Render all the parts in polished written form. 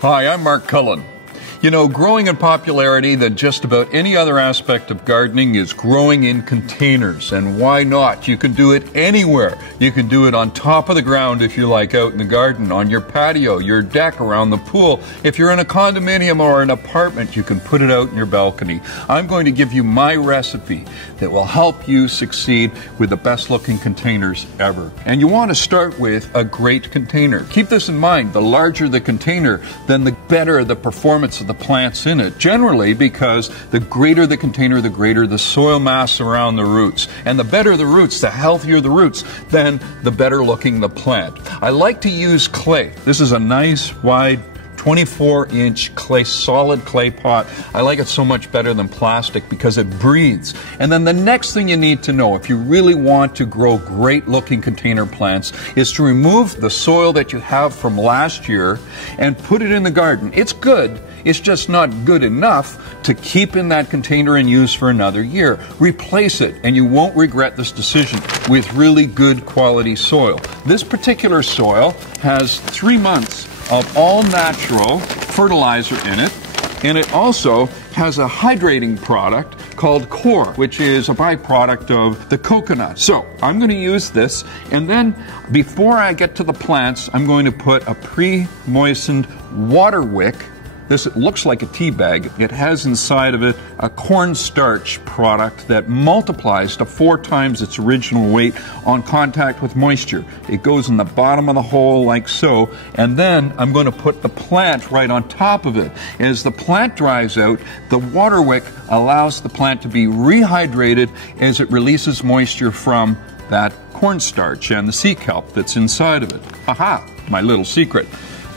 Hi, I'm Mark Cullen. You know, growing in popularity than just about any other aspect of gardening is growing in containers. And why not? You can do it anywhere. You can do it on top of the ground if you like, out in the garden, on your patio, your deck, around the pool. If you're in a condominium or an apartment, you can put it out in your balcony. I'm going to give you my recipe that will help you succeed with the best looking containers ever. And you want to start with a great container. Keep this in mind, the larger the container, then the better the performance of the plants in it. Generally, because the greater the container, the greater the soil mass around the roots. And the better the roots, the healthier the roots, then the better looking the plant. I like to use clay. This is a nice, wide, 24-inch clay, solid clay pot. I like it so much better than plastic because it breathes. And then the next thing you need to know if you really want to grow great looking container plants is to remove the soil that you have from last year and put it in the garden. It's good. It's just not good enough to keep in that container and use for another year. Replace it, and you won't regret this decision, with really good quality soil. This particular soil has 3 months of all natural fertilizer in it, and it also has a hydrating product called core, which is a byproduct of the coconut. So I'm going to use this, and then before I get to the plants, I'm going to put a pre-moistened water wick. This looks like a tea bag. It has inside of it a cornstarch product that multiplies to 4 times its original weight on contact with moisture. It goes in the bottom of the hole like so, and then I'm going to put the plant right on top of it. As the plant dries out, the water wick allows the plant to be rehydrated as it releases moisture from that cornstarch and the sea kelp that's inside of it. Aha, my little secret.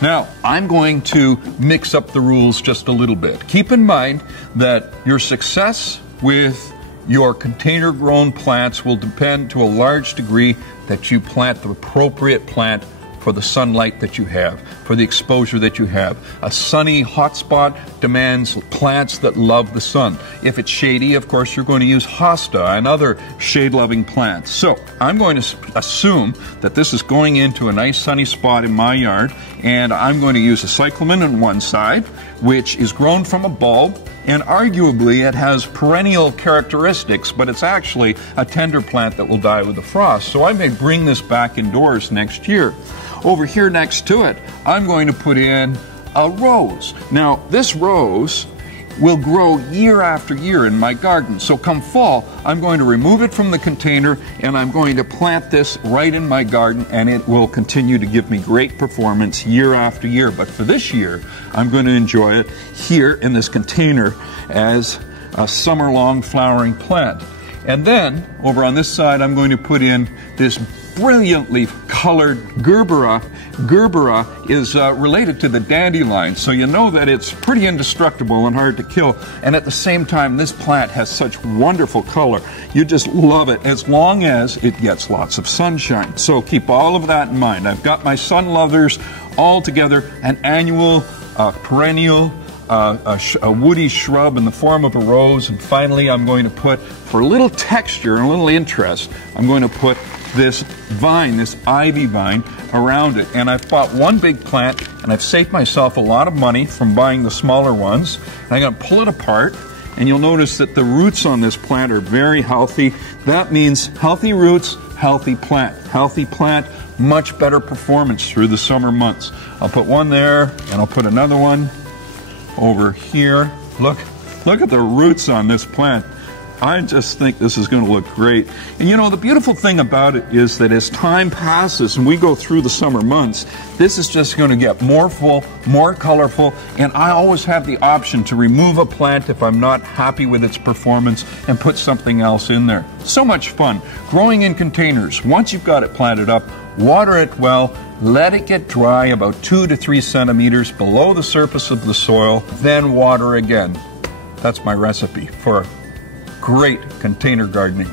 Now, I'm going to mix up the rules just a little bit. Keep in mind that your success with your container-grown plants will depend to a large degree that you plant the appropriate plant for the sunlight that you have, for the exposure that you have. A sunny hotspot demands plants that love the sun. If it's shady, of course, you're going to use hosta and other shade-loving plants. So I'm going to assume that this is going into a nice sunny spot in my yard, and I'm going to use a cyclamen on one side, which is grown from a bulb, and arguably it has perennial characteristics, but it's actually a tender plant that will die with the frost. So I may bring this back indoors next year. Over here next to it, I'm going to put in a rose. Now, this rose will grow year after year in my garden. So come fall, I'm going to remove it from the container and I'm going to plant this right in my garden, and it will continue to give me great performance year after year. But for this year, I'm going to enjoy it here in this container as a summer-long flowering plant. And then, over on this side, I'm going to put in this brilliantly colored gerbera. Gerbera is related to the dandelion, so you know that it's pretty indestructible and hard to kill. And at the same time, this plant has such wonderful color. You just love it as long as it gets lots of sunshine. So keep all of that in mind. I've got my sun lovers all together, an annual, perennial, a woody shrub in the form of a rose, and finally I'm going to put, for a little texture and a little interest, I'm going to put this vine, this ivy vine, around it. And I've bought one big plant, and I've saved myself a lot of money from buying the smaller ones. And I'm going to pull it apart, and you'll notice that the roots on this plant are very healthy. That means healthy roots, healthy plant. Healthy plant, much better performance through the summer months. I'll put one there, and I'll put another one over here. Look at the roots on this plant. I just think this is going to look great. And you know, the beautiful thing about it is that as time passes and we go through the summer months, this is just going to get more full, more colorful, and I always have the option to remove a plant if I'm not happy with its performance and put something else in there. So much fun. Growing in containers. Once you've got it planted up, water it well, let it get dry about 2 to 3 centimeters below the surface of the soil, then water again. That's my recipe for great container gardening.